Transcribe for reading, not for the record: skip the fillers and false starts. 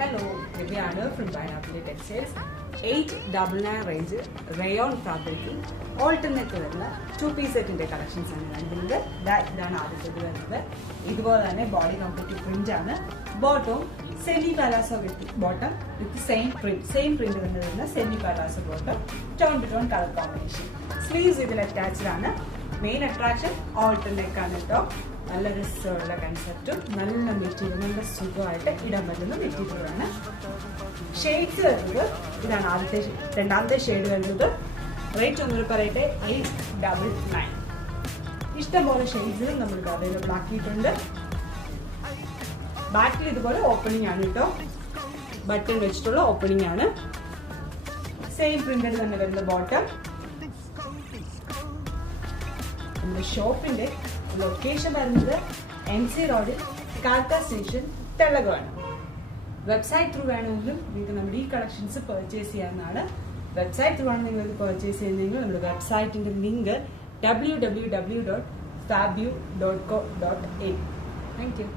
Hello, Viviana from Pineapple Textiles. 899 range rayon fabric alternate വരുന്ന 2-piece സെറ്റിന്റെ collections ആണ് കാണിക്കുന്നത്. ഇതാണ് ആദ്യത്തേത് വരുന്നത്. ഇതുപോലെ തന്നെ ബോഡി കംപ്ലീറ്റ് പ്രിന്റ് ആണ്. Bottom semi palazzo with bottom with same print തന്നെ വരുന്ന semi palazzo bottom tone to tone colour combination. Sleeves ഇതിൽ അറ്റാച്ച്ഡ് ആണ്. മെയിൻ അട്രാക്ഷൻ ഓൾട്ടർനെറ്റ് ആണ് കേട്ടോ. നല്ല രസമുള്ള കൺസെപ്റ്റും നല്ല മെറ്റീരിയൽ നല്ല സുഖമായിട്ട് ഇടാൻ പറ്റുന്ന മെറ്റീരിയലാണ്. ഷെയ്ഡ്സ് വരുന്നത് ഇതാണ് രണ്ടാമത്തെ ഷെയ്ഡ് വരുന്നത്. റേറ്റ് ഒന്നുകൂടി പറയട്ടെ, 899. ഇഷ്ടംപോലെ ഷെയ്ഡ്സിൽ നമ്മൾക്ക് അവൈലബിൾ ആക്കിയിട്ടുണ്ട്. ബാക്കിൽ ഇതുപോലെ ഓപ്പണിംഗ് ആണ് കേട്ടോ, ബട്ടൺ വെച്ചിട്ടുള്ള ഓപ്പണിംഗ് ആണ്. സെയിം പ്രിന്റഡ് തന്നെ വരുന്ന ബോട്ടം. നമ്മുടെ ഷോപ്പിന്റെ ലൊക്കേഷൻ വരുന്നത് MC റോഡിൽ കാൽക്ക സ്റ്റേഷൻ തെളകമാണ്. വെബ്സൈറ്റ് ത്രൂ വേണമെങ്കിലും നിങ്ങൾക്ക് നമ്മുടെ ഈ കളക്ഷൻസ് പർച്ചേസ് ചെയ്യാവുന്നതാണ്. വെബ്സൈറ്റ് ത്രൂ ആണ് നിങ്ങൾ ഇത് പർച്ചേസ് ചെയ്യുന്നതെങ്കിൽ നമ്മുടെ വെബ്സൈറ്റിന്റെ ലിങ്ക് www.fabu.co.in. Thank you.